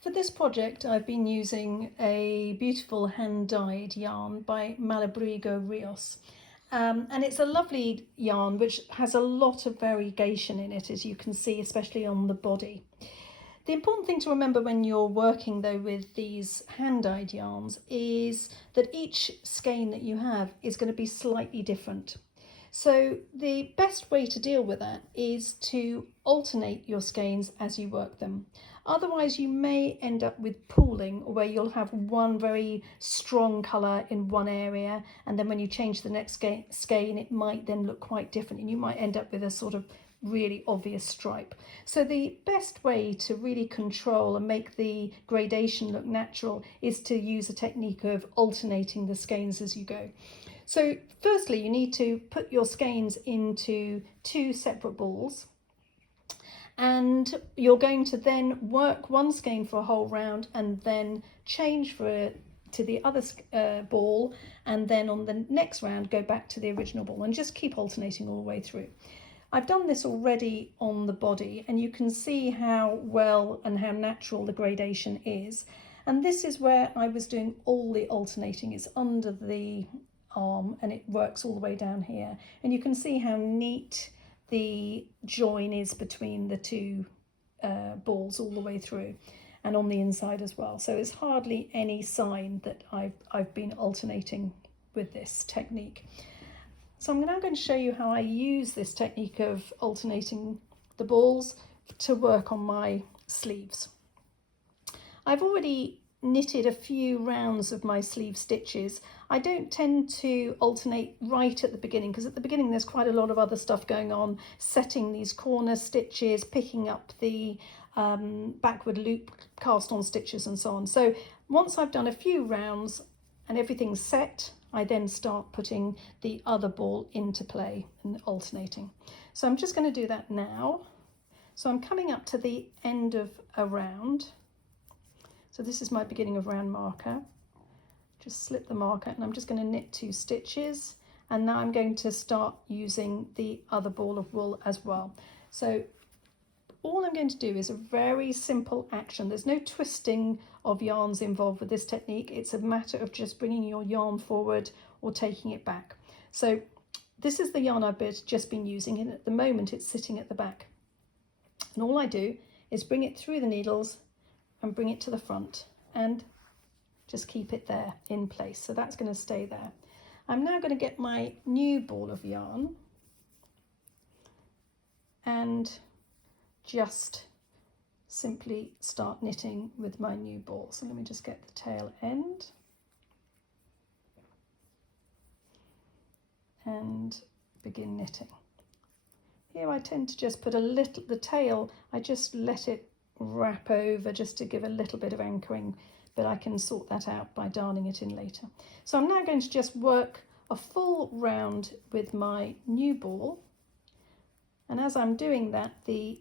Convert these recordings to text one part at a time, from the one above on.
For this project, I've been using a beautiful hand-dyed yarn by Malabrigo Rios. And it's a lovely yarn which has a lot of variegation in it, as you can see, especially on the body. The important thing to remember when you're working though with these hand-dyed yarns is that each skein that you have is going to be slightly different. So the best way to deal with that is to alternate your skeins as you work them. Otherwise you may end up with pooling, where you'll have one very strong colour in one area, and then when you change the next skein it might then look quite different, and you might end up with a sort of really obvious stripe. So the best way to really control and make the gradation look natural is to use a technique of alternating the skeins as you go. So firstly, you need to put your skeins into two separate balls, and you're going to then work one skein for a whole round and then change to the other ball, and then on the next round go back to the original ball, and just keep alternating all the way through. I've done this already on the body, and you can see how well and how natural the gradation is. And this is where I was doing all the alternating. It's under the arm and it works all the way down here, and you can see how neat the join is between the two balls all the way through, and on the inside as well. So it's hardly any sign that I've been alternating with this technique. So I'm now going to show you how I use this technique of alternating the balls to work on my sleeves. I've already knitted a few rounds of my sleeve stitches. I don't tend to alternate right at the beginning, because at the beginning there's quite a lot of other stuff going on, setting these corner stitches, picking up the backward loop cast on stitches and so on. So once I've done a few rounds and everything's set, I then start putting the other ball into play and alternating. So I'm just going to do that now. So I'm coming up to the end of a round. So this is my beginning of round marker. Just slip the marker, and I'm just going to knit 2 stitches, and now I'm going to start using the other ball of wool as well. So all I'm going to do is a very simple action. There's no twisting of yarns involved with this technique. It's a matter of just bringing your yarn forward or taking it back. So this is the yarn I've just been using, and at the moment it's sitting at the back. And all I do is bring it through the needles and bring it to the front and just keep it there in place. So that's going to stay there. I'm now going to get my new ball of yarn and just simply start knitting with my new ball. So let me just get the tail end and begin knitting. Here I tend to just put a little, the tail, I just let it wrap over just to give a little bit of anchoring, but I can sort that out by darning it in later. So I'm now going to just work a full round with my new ball, and as I'm doing that, the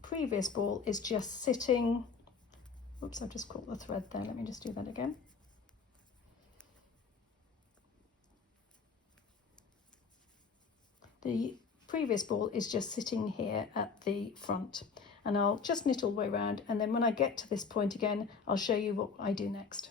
previous ball is just sitting, oops, I've just caught the thread there, let me just do that again. The previous ball is just sitting here at the front, and I'll just knit all the way around, and then when I get to this point again, I'll show you what I do next.